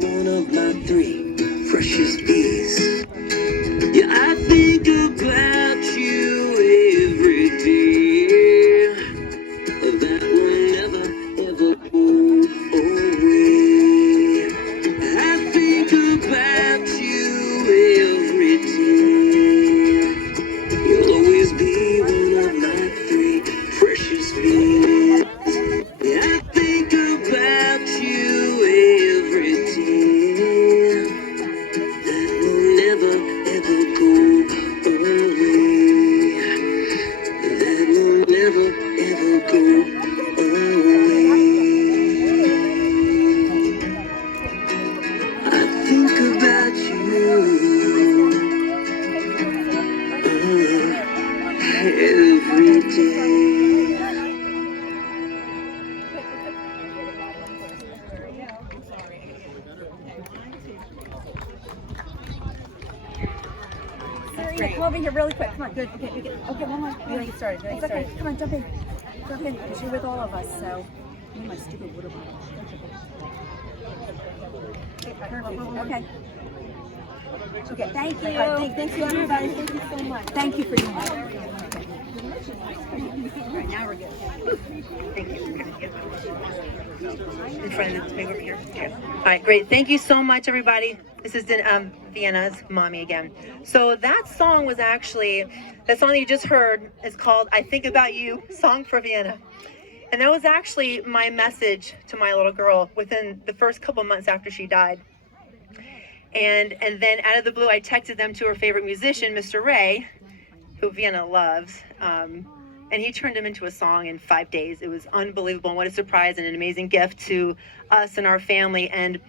one of my three precious bees. Yeah, I think about you every day. That will never, ever go away. I think about you every day. You'll always be one of my three precious bees. Yeah, I think about you every day. That will never, ever go away. That will never, ever go away. I think about you every day. Come over here really quick. Come on. Good. Okay, one more. We're gonna get started. It's okay. Come on, jump in. Jump in, because you're with all of us, so. Oh, my stupid water bottle. Perfect. Okay. Okay. Thank you. Thank you, everybody. Thank you so much. Thank you for doing that. All right, now we're good. Thank you. In front of the table over here. Okay. All right, great. Thank you so much, everybody. This is Vienna's mommy again. So that song was actually, that song that you just heard is called I Think About You, Song for Vienna. And that was actually my message to my little girl within the first couple months after she died. And then out of the blue, I texted them to her favorite musician, Mr. Ray, who Vienna loves. And he turned him into a song in 5 days. It was unbelievable. And what a surprise and an amazing gift to us and our family. And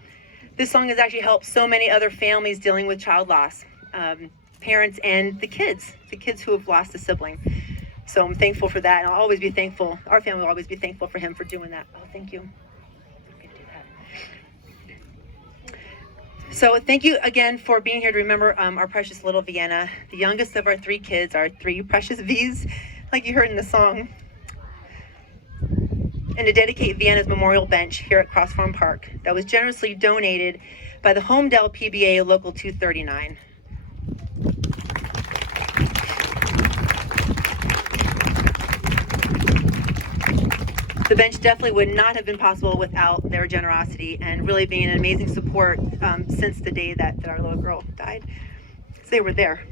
this song has actually helped so many other families dealing with child loss, parents and the kids who have lost a sibling. So I'm thankful for that, and I'll always be thankful. Our family will always be thankful for him for doing that. Oh, thank you. So thank you again for being here to remember our precious little Vienna, the youngest of our three kids, our three precious V's, like you heard in the song. And to dedicate Vienna's memorial bench here at Cross Farm Park that was generously donated by the Holmdel PBA Local 239. The bench definitely would not have been possible without their generosity and really being an amazing support since the day that our little girl died. So they were there.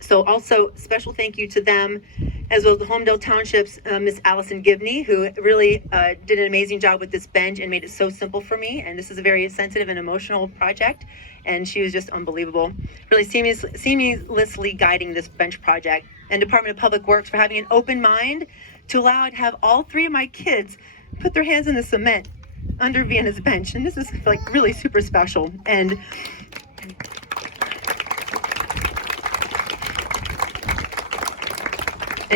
So also special thank you to them, as well as the Holmdel Township's Miss Allison Gibney, who really did an amazing job with this bench and made it so simple for me. And this is a very sensitive and emotional project, and she was just unbelievable, really seamlessly guiding this bench project. And Department of Public Works for having an open mind to allow to have all three of my kids put their hands in the cement under Vienna's bench. And this is like really super special. And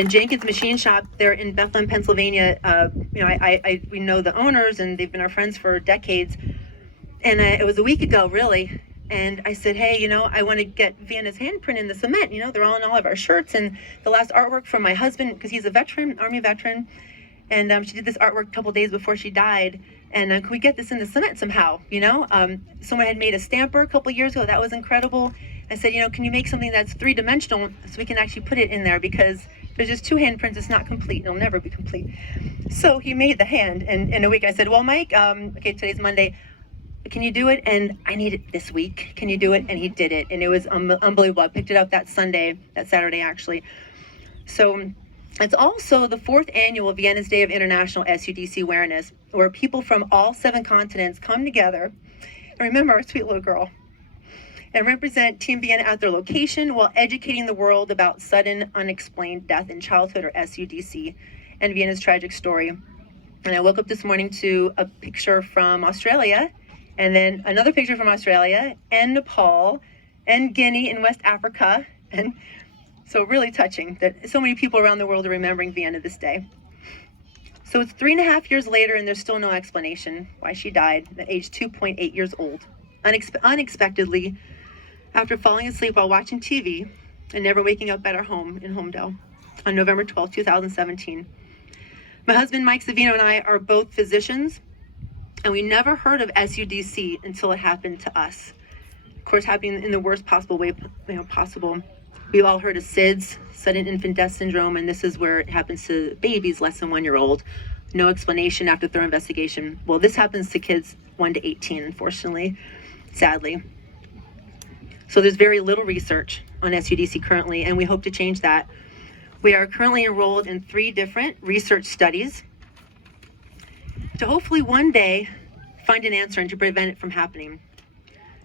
Jenkins Machine Shop, they're in Bethlehem, Pennsylvania. We know the owners, and they've been our friends for decades. And it was a week ago, really. And I said, hey, I want to get Vienna's handprint in the cement. They're all in all of our shirts. And the last artwork from my husband, because he's a veteran, Army veteran. And she did this artwork a couple days before she died. And could we get this in the cement somehow? Someone had made a stamper a couple years ago. That was incredible. I said, can you make something that's three-dimensional so we can actually put it in there? Because there's just two handprints. It's not complete. It'll never be complete. So he made the hand. And in a week, I said, well, Mike, okay, today's Monday. Can you do it? And I need it this week. Can you do it? And he did it. And it was unbelievable. I picked it up that Saturday, actually. So it's also the 4th annual Vienna's Day of International SUDC Awareness, where people from all 7 continents come together and remember our sweet little girl and represent Team Vienna at their location while educating the world about sudden unexplained death in childhood, or SUDC, and Vienna's tragic story. And I woke up this morning to a picture from Australia, and then another picture from Australia and Nepal and Guinea in West Africa. And so really touching that so many people around the world are remembering Vienna this day. So it's 3.5 years later, and there's still no explanation why she died at age 2.8 years old, unexpectedly, after falling asleep while watching TV and never waking up at our home in Holmdel on November 12, 2017. My husband, Mike Savino, and I are both physicians, And we never heard of SUDC until it happened to us. Of course, happening in the worst possible way possible. We've all heard of SIDS, Sudden Infant Death Syndrome, and this is where it happens to babies less than 1 year old. No explanation after thorough investigation. Well, this happens to kids 1 to 18, unfortunately, sadly. So there's very little research on SUDC currently, and we hope to change that. We are currently enrolled in 3 different research studies to hopefully one day find an answer and to prevent it from happening.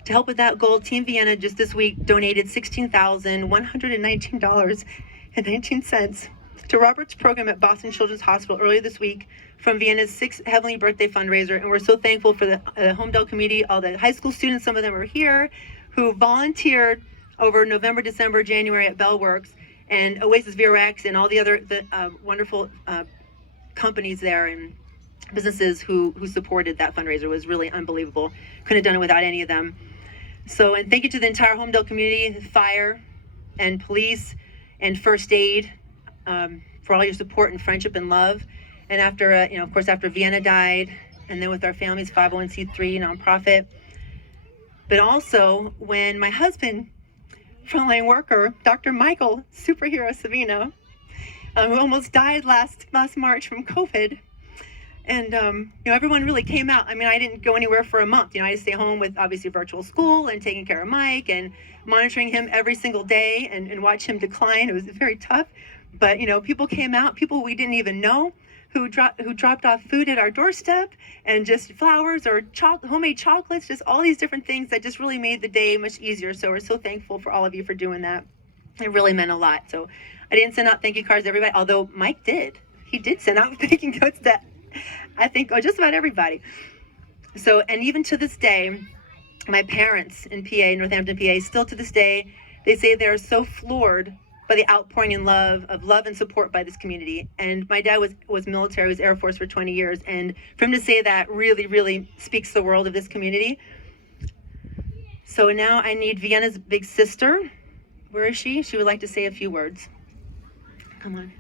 To help with that goal, Team Vienna just this week donated $16,119.19 to Robert's program at Boston Children's Hospital earlier this week from Vienna's 6th Heavenly Birthday fundraiser. And we're so thankful for the Holmdel community, all the high school students, some of them are here, who volunteered over November, December, January at Bellworks, and Oasis VRX and all the other wonderful companies there and businesses who supported that fundraiser. It was really unbelievable. Couldn't have done it without any of them. So, and thank you to the entire Holmdel community, fire and police and first aid for all your support and friendship and love. And after, of course, after Vienna died, and then with our family's 501c3 nonprofit. But also when my husband, frontline worker, Dr. Michael Superhero Savino, who almost died last March from COVID. And, everyone really came out. I mean, I didn't go anywhere for a month. I had to stay home with obviously virtual school and taking care of Mike and monitoring him every single day and watch him decline. It was very tough. But, people came out, people we didn't even know, who dropped off food at our doorstep and just flowers or homemade chocolates, just all these different things that just really made the day much easier. So we're so thankful for all of you for doing that. It really meant a lot. So I didn't send out thank you cards to everybody, although Mike did. He did send out thank you cards to, I think, just about everybody. So, and even to this day, my parents in PA, Northampton, PA, still to this day, they say they're so floored by the outpouring of love and support by this community. And my dad was military, was Air Force for 20 years. And for him to say that really, really speaks the world of this community. So now I need Vienna's big sister. Where is she? She would like to say a few words. Come on.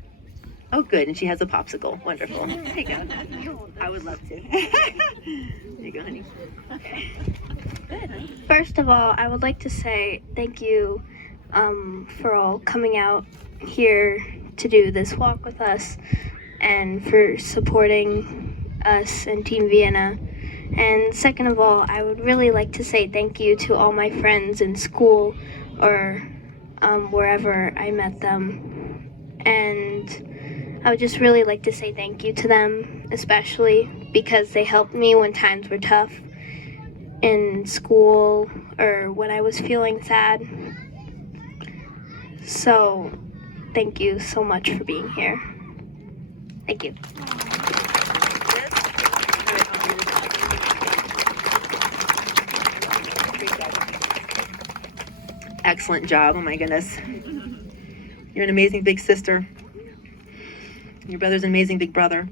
Oh, good. And she has a popsicle. Wonderful. There you go. I would love to. There you go, honey. Okay. Good, honey. First of all, I would like to say thank you for all coming out here to do this walk with us and for supporting us and Team Vienna. And second of all, I would really like to say thank you to all my friends in school or wherever I met them. And I would just really like to say thank you to them, especially because they helped me when times were tough in school or when I was feeling sad. So, thank you so much for being here. Thank you. Excellent job. Oh my goodness. You're an amazing big sister. Your brother's an amazing big brother.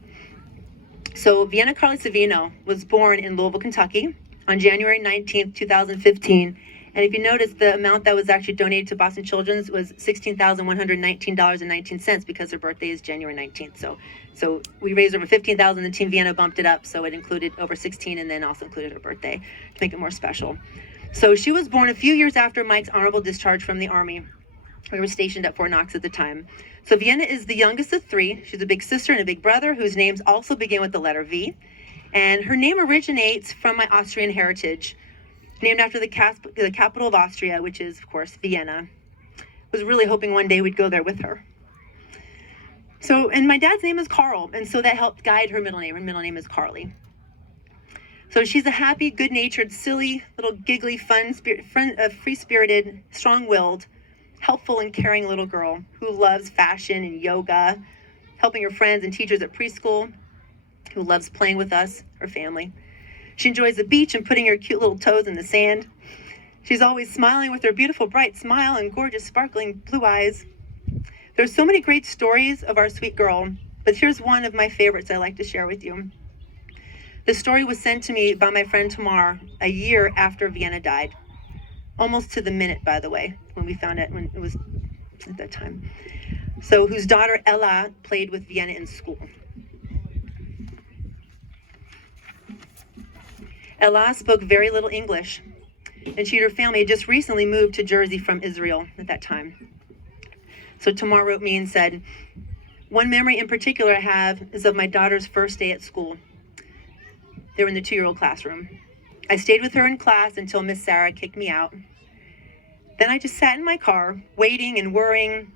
So Vienna Carly Savino was born in Louisville, Kentucky on January 19th, 2015. And if you notice, the amount that was actually donated to Boston Children's was $16,119.19 because her birthday is January 19th. So we raised over $15,000 and Team Vienna bumped it up. So it included over 16 and then also included her birthday to make it more special. So she was born a few years after Mike's honorable discharge from the Army. We were stationed at Fort Knox at the time. So Vienna is the youngest of 3. She's a big sister and a big brother whose names also begin with the letter V. And her name originates from my Austrian heritage, named after the capital of Austria, which is, of course, Vienna. Was really hoping one day we'd go there with her. So, and my dad's name is Carl, and so that helped guide her middle name. Her middle name is Carly. So she's a happy, good-natured, silly, little giggly, free-spirited, strong-willed, helpful and caring little girl who loves fashion and yoga, helping her friends and teachers at preschool, who loves playing with us, her family. She enjoys the beach and putting her cute little toes in the sand. She's always smiling with her beautiful bright smile and gorgeous sparkling blue eyes. There's so many great stories of our sweet girl, but here's one of my favorites I'd like to share with you. The story was sent to me by my friend Tamar a year after Vienna died. Almost to the minute, by the way, when we found it, when it was at that time. So, whose daughter Ella played with Vienna in school. Ella spoke very little English, and she and her family had just recently moved to Jersey from Israel at that time. So Tamar wrote me and said, "One memory in particular I have is of my daughter's first day at school. They were in the 2-year-old classroom. I stayed with her in class until Miss Sarah kicked me out. Then I just sat in my car, waiting and worrying,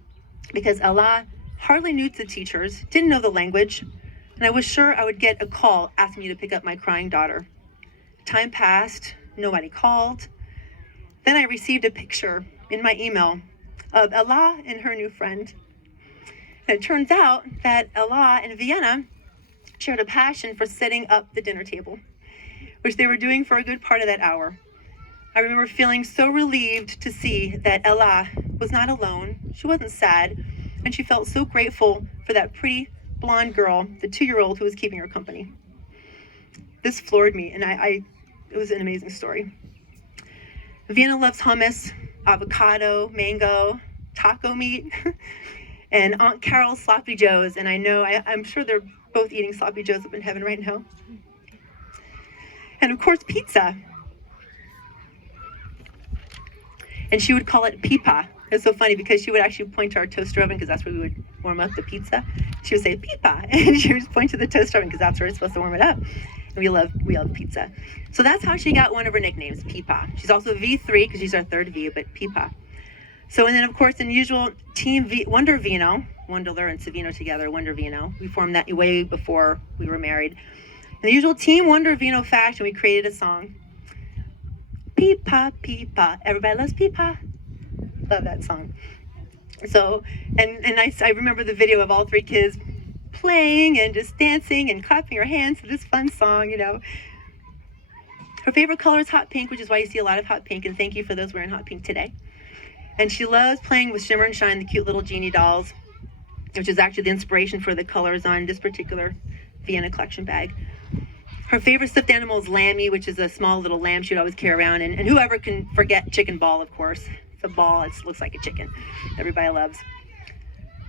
because Ella hardly knew the teachers, didn't know the language, and I was sure I would get a call asking me to pick up my crying daughter. Time passed, nobody called. Then I received a picture in my email of Ella and her new friend. And it turns out that Ella and Vienna shared a passion for setting up the dinner table, which they were doing for a good part of that hour. I remember feeling so relieved to see that Ella was not alone. She wasn't sad, and she felt so grateful for that pretty blonde girl, the 2-year-old who was keeping her company. This floored me, and it was an amazing story. Vienna loves hummus, avocado, mango, taco meat, and Aunt Carol's sloppy joes, and I'm sure they're both eating sloppy joes up in heaven right now. And of course, pizza. And she would call it pipa. It's so funny because she would actually point to our toaster oven because that's where we would warm up the pizza. She would say pipa, and she would just point to the toaster oven because that's where it's supposed to warm it up. And we love pizza. So that's how she got one of her nicknames, Pipa. She's also V3 because she's our third V, but Pipa. So, and then of course, in usual Team Wonder Vino, Wondler and Savino together, Wonder Vino. We formed that way before we were married. In the usual Team Wonder Vino fashion, we created a song. Pipa, Pipa, everybody loves Pipa. Love that song. So, and I remember the video of all 3 kids playing and just dancing and clapping her hands to this fun song, you know. Her favorite color is hot pink, which is why you see a lot of hot pink, and thank you for those wearing hot pink today. And she loves playing with Shimmer and Shine, the cute little genie dolls, which is actually the inspiration for the colors on this particular Vienna collection bag. Her favorite stuffed animal is Lammy, which is a small little lamb she would always carry around, and whoever can forget Chicken Ball, of course. It's a ball, it looks like a chicken. Everybody loves.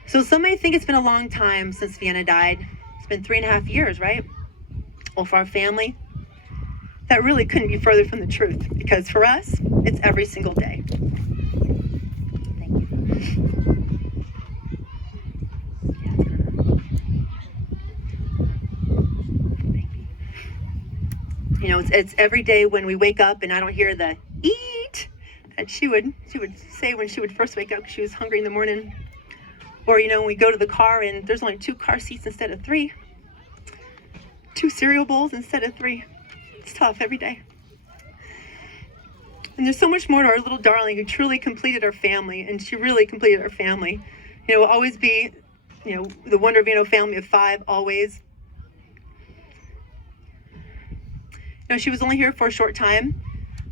So some may think it's been a long time since Vienna died. It's been 3.5 years, right? Well, for our family, that really couldn't be further from the truth, because for us, it's every single day. Thank you. You know, it's every day when we wake up and I don't hear the eat that she would say when she would first wake up because she was hungry in the morning. Or, you know, when we go to the car and there's only 2 car seats instead of 3. 2 cereal bowls instead of 3. It's tough every day. And there's so much more to our little darling who truly completed our family, and she really completed our family. You know, we'll always be, you know, the Wonder Vino family of 5, always. You know, she was only here for a short time,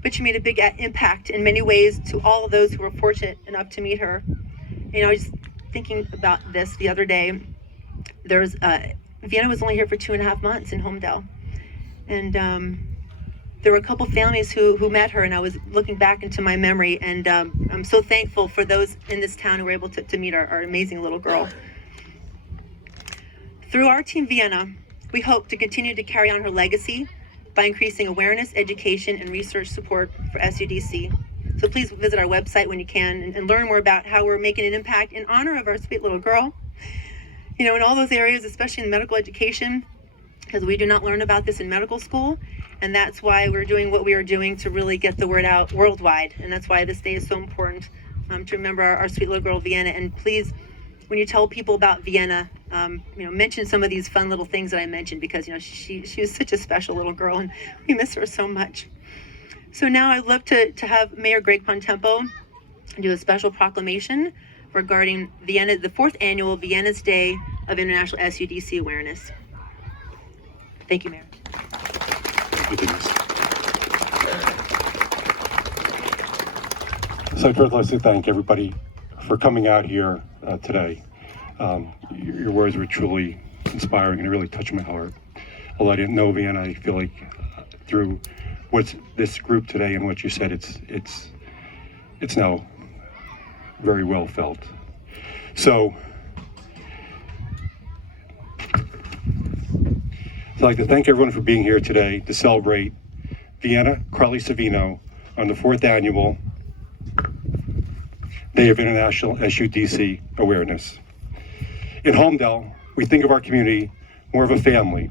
but she made a big impact in many ways to all of those who were fortunate enough to meet her. You know, I was thinking about this the other day. There's Vienna was only here for 2.5 months in Holmdel, and there were a couple families who met her, and I was looking back into my memory, and I'm so thankful for those in this town who were able to meet our amazing little girl. Through our Team Vienna, we hope to continue to carry on her legacy by increasing awareness, education, and research support for SUDC. So please visit our website when you can and learn more about how we're making an impact in honor of our sweet little girl. You know, in all those areas, especially in medical education, because we do not learn about this in medical school, and that's why we're doing what we are doing to really get the word out worldwide, and that's why this day is so important to remember our sweet little girl Vienna. And please, when you tell people about Vienna, you know, mention some of these fun little things that I mentioned, because, you know, she was such a special little girl, and we miss her so much. So now I'd love to have Mayor Greg Pontempo do a special proclamation regarding Vienna, the 4th annual Vienna's Day of International SUDC Awareness. Thank you, Mayor. Thank you, Denise. So I'd first like to thank everybody for coming out here today. Your words were truly inspiring and it really touched my heart. Although I didn't know Vienna, I feel like through what's this group today and what you said, it's now very well felt. So I'd like to thank everyone for being here today to celebrate Vienna Carly Savino on the 4th annual Day of International SUDC Awareness. In Holmdel, we think of our community more of a family.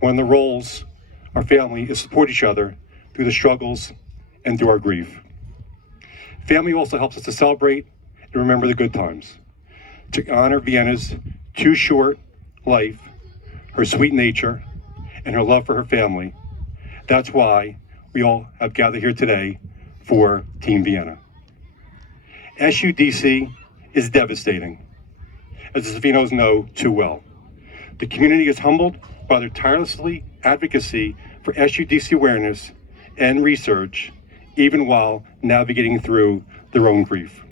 One of the roles our family is to support each other through the struggles and through our grief. Family also helps us to celebrate and remember the good times, to honor Vienna's too short life, her sweet nature, and her love for her family. That's why we all have gathered here today for Team Vienna. SUDC is devastating, as the Savinos know too well. The community is humbled by their tirelessly advocacy for SUDC awareness and research, even while navigating through their own grief.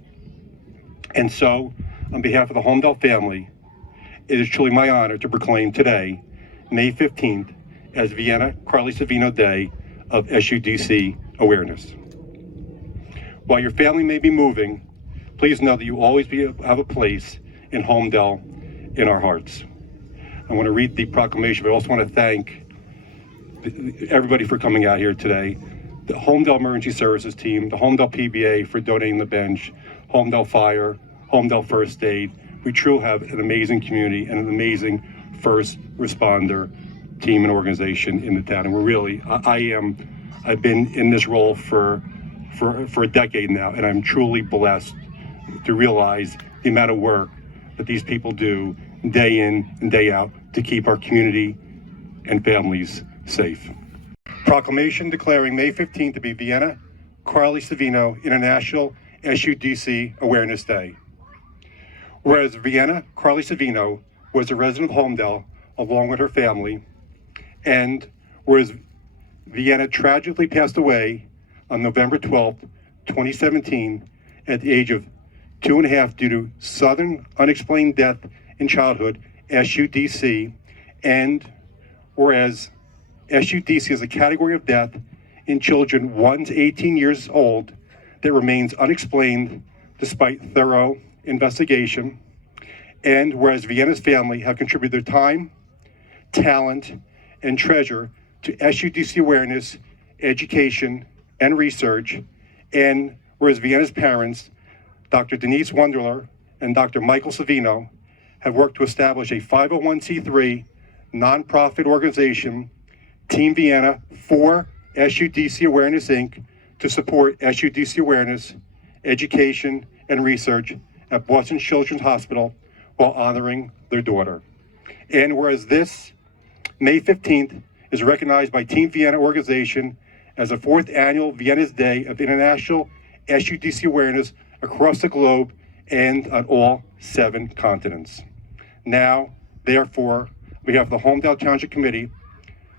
And so, on behalf of the Holmdel family, it is truly my honor to proclaim today, May 15th, as Vienna Carly Savino Day of SUDC Awareness. While your family may be moving, please know that you always have a place in Holmdel in our hearts. I want to read the proclamation, but I also want to thank everybody for coming out here today. The Holmdel Emergency Services team, the Holmdel PBA for donating the bench, Holmdel Fire, Holmdel First Aid. We truly have an amazing community and an amazing first responder team and organization in the town. And we're really, I've been in this role for a decade now, and I'm truly blessed to realize the amount of work that these people do day in and day out to keep our community and families safe. Proclamation declaring May 15th to be Vienna Carly Savino International SUDC Awareness Day. Whereas Vienna Carly Savino was a resident of Holmdel along with her family, and whereas Vienna tragically passed away on November 12th, 2017 at the age of 2.5 due to sudden unexplained death in childhood, SUDC, and whereas SUDC is a category of death in children 1 to 18 years old that remains unexplained despite thorough investigation, and whereas Vienna's family have contributed their time, talent, and treasure to SUDC awareness, education, and research, and whereas Vienna's parents, Dr. Denise and Dr. Michael Savino, have worked to establish a 501c3 nonprofit organization, Team Vienna for SUDC Awareness, Inc., to support SUDC awareness, education, and research at Boston Children's Hospital while honoring their daughter. And whereas this May 15th is recognized by Team Vienna organization as the 4th annual Vienna's Day of International SUDC Awareness across the globe and on all 7 continents. Now, therefore, on behalf of the Holmdel Township Committee,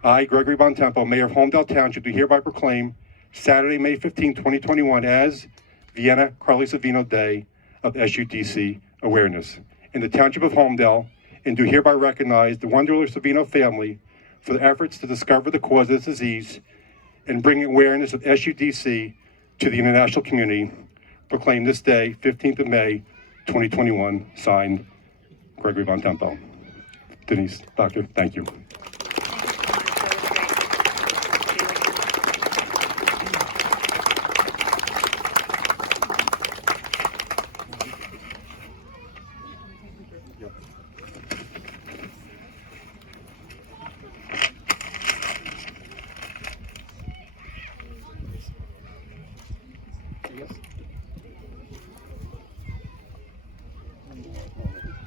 I, Gregory Bontempo, Mayor of Holmdel Township, do hereby proclaim Saturday, May 15, 2021 as Vienna Carly Savino Day of SUDC Awareness in the Township of Holmdel, and do hereby recognize the Wonderler Savino family for their efforts to discover the cause of this disease and bring awareness of SUDC to the international community. Proclaim this day, 15th of May, 2021, signed, Gregory Bontempo. Denise, Doctor, thank you.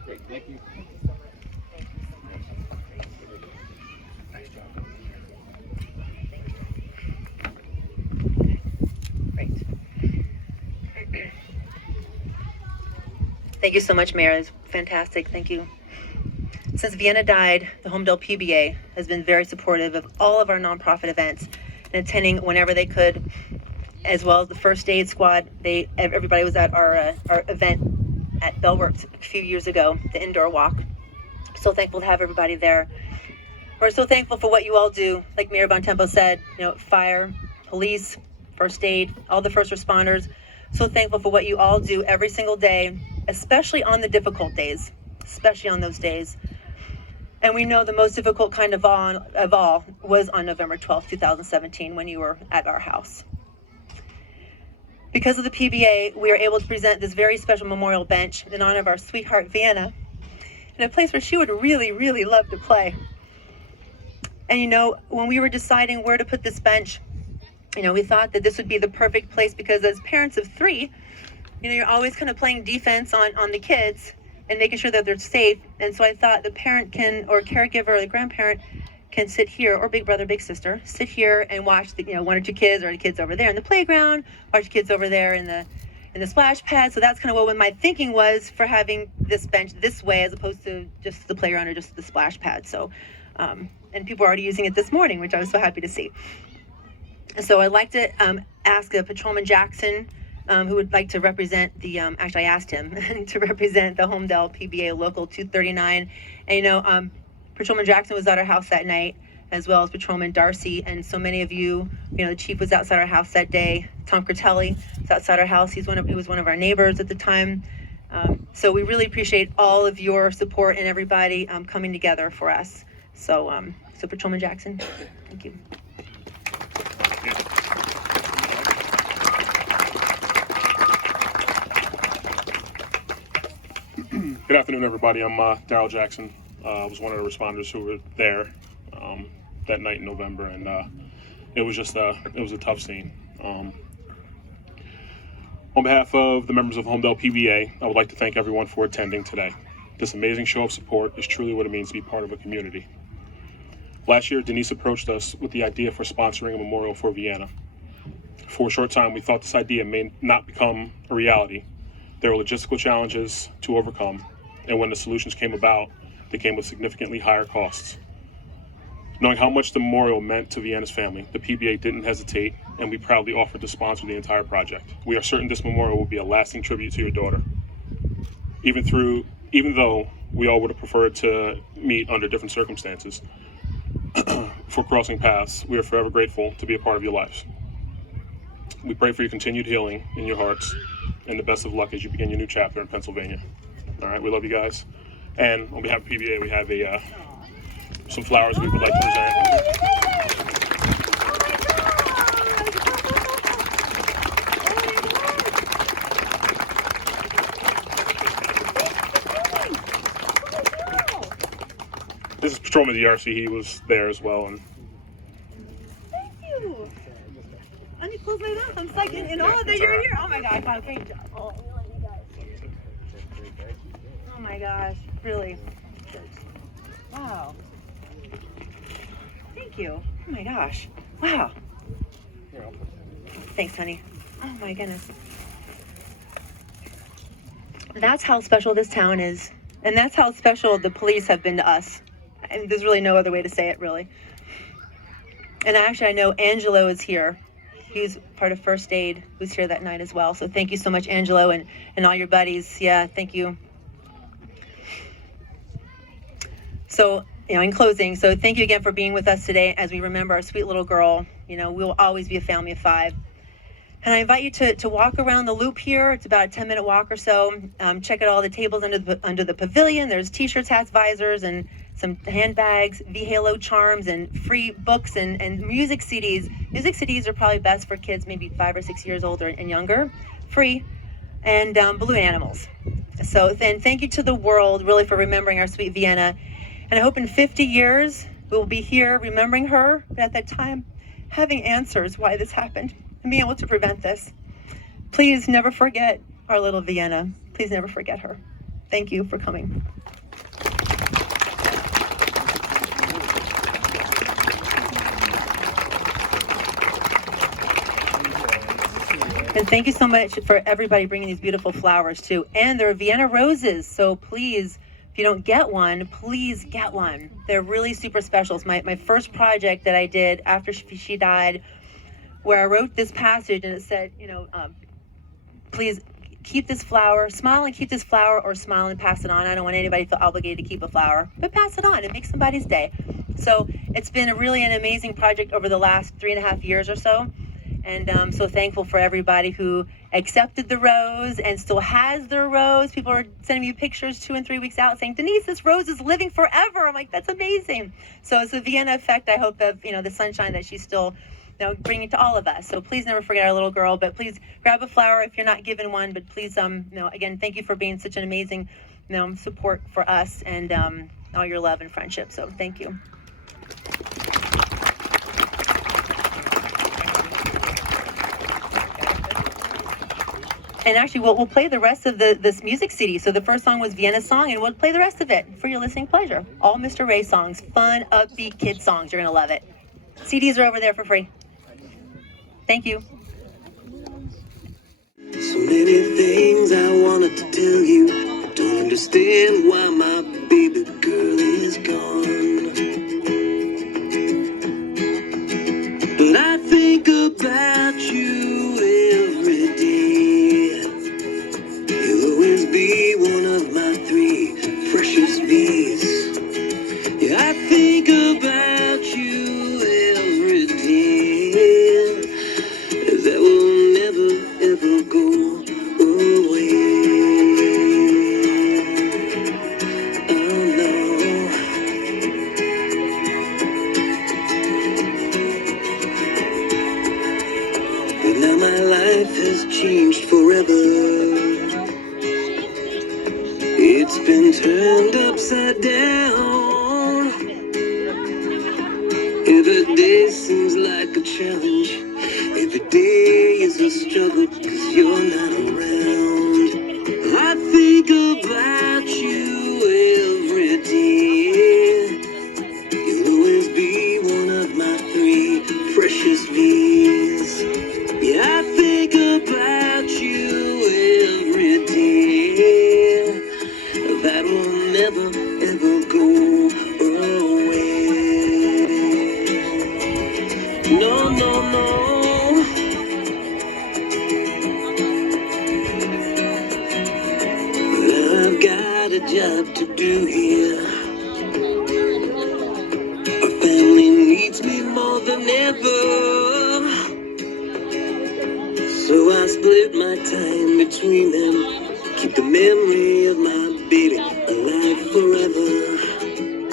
Great, thank you. Thank you so much, Mayor. It's fantastic. Thank you. Since Vienna died, the Holmdel PBA has been very supportive of all of our nonprofit events and attending whenever they could, as well as the First Aid Squad. Everybody was at our event at Bellworks a few years ago, the indoor walk. So thankful to have everybody there. We're so thankful for what you all do. Like Mayor Bontempo said, fire, police, first aid, all the first responders. So thankful for what you all do every single day, especially on the difficult days, especially on those days. And we know the most difficult kind of all was on November 12th, 2017, when you were at our house. Because of the PBA, we are able to present this very special memorial bench in honor of our sweetheart Vienna, in a place where she would really, really love to play. And you know, when we were deciding where to put this bench, you know, we thought that this would be the perfect place because as parents of 3, you know, you're always kind of playing defense on the kids and making sure that they're safe. And so I thought the parent can, or caregiver, or the grandparent can sit here, or big brother, big sister, sit here and watch the, you know, 1 or 2 kids, or the kids over there in the playground, watch the kids over there in the splash pad. So that's kind of what my thinking was for having this bench this way, as opposed to just the playground or just the splash pad. So, and people are already using it this morning, which I was so happy to see. So I'd like to ask Patrolman Jackson, who would like to represent the, actually I asked him to represent the Holmdel PBA Local 239. And you know, Patrolman Jackson was at our house that night, as well as Patrolman Darcy, and so many of you, you know, the chief was outside our house that day. Tom Critelli was outside our house. He was one of our neighbors at the time. So we really appreciate all of your support and everybody coming together for us. So, so Patrolman Jackson, thank you. Good afternoon, everybody. I'm Daryl Jackson. I was one of the responders who were there that night in November, and it was just it was a tough scene. On behalf of the members of Holmdel PBA, I would like to thank everyone for attending today. This amazing show of support is truly what it means to be part of a community. Last year, Denise approached us with the idea for sponsoring a memorial for Vienna. For a short time, we thought this idea may not become a reality. There were logistical challenges to overcome, and when the solutions came about, they came with significantly higher costs. Knowing how much the memorial meant to Vienna's family, the PBA didn't hesitate, and we proudly offered to sponsor the entire project. We are certain this memorial will be a lasting tribute to your daughter. Even though we all would have preferred to meet under different circumstances, for crossing paths, we are forever grateful to be a part of your lives. We pray for your continued healing in your hearts, and the best of luck as you begin your new chapter in Pennsylvania. All right, we love you guys. And on behalf of PBA, we have some flowers we would like to present. This is Patrolman DRC. He was there as well. And Thank you. I need to close my mouth. I'm psyched in awe that you're here. Oh my gosh, wow, great job. Oh, we love you guys. Oh my gosh, really. Wow. Thank you. Oh my gosh. Wow. Thanks, honey. Oh my goodness. That's how special this town is. And that's how special the police have been to us. And there's really no other way to say it, really. And actually, I know Angelo is here. He's part of First Aid, who's here that night as well. So thank you so much, Angelo, and all your buddies. Yeah, thank you. So, you know, in closing, so thank you again for being with us today as we remember our sweet little girl. You know, we'll always be a family of 5. And I invite you to walk around the loop here. It's about a 10-minute walk or so. Check out all the tables under the pavilion. There's t-shirts, hats, visors, and some handbags, V-Halo charms, and free books and music CDs. Music CDs are probably best for kids maybe 5 or 6 years older and younger. Free. And balloon animals. So then thank you to the world really for remembering our sweet Vienna. And I hope in 50 years we'll be here remembering her, but at that time having answers why this happened and being able to prevent this. Please never forget our little Vienna. Please never forget her. Thank you for coming. And thank you so much for everybody bringing these beautiful flowers too. And they're Vienna roses, so please, if you don't get one, please get one. They're really super special. It's my first project that I did after she died, where I wrote this passage and it said, you know, please keep this flower, smile and keep this flower, or smile and pass it on. I don't want anybody to feel obligated to keep a flower, but pass it on. It makes somebody's day. So it's been really an amazing project over the last 3.5 years or so. And I'm so thankful for everybody who accepted the rose and still has their rose. People are sending me pictures 2 and 3 weeks out saying, Denise, this rose is living forever. I'm like, that's amazing. So it's the Vienna effect, I hope, of, the sunshine that she's still, bringing to all of us. So please never forget our little girl, but please grab a flower if you're not given one. But please, again, thank you for being such an amazing, support for us and all your love and friendship. So thank you. And actually, we'll play the rest of this music CD. So the first song was Vienna's song, and we'll play the rest of it for your listening pleasure. All Mr. Ray songs, fun, upbeat kid songs. You're going to love it. CDs are over there for free. Thank you. So many things I wanted to tell you. I don't understand why my baby girl is gone. But I think about you every day. You'll always be one of my 3 precious bees. Yeah, I think about you every day. That will never ever go away. Oh no. But now my life has changed forever. It's been turned upside down. Every day seems like a challenge. Every day is a struggle, 'cause you're not around. I think about you every day. You'll always be one of my 3 precious bees. Yeah, I think about you every day. That will never ever go away. No, no, no. Well, I've got a job to do here. Our family needs me more than ever. So I split my time between them. Keep the memory of my baby alive forever.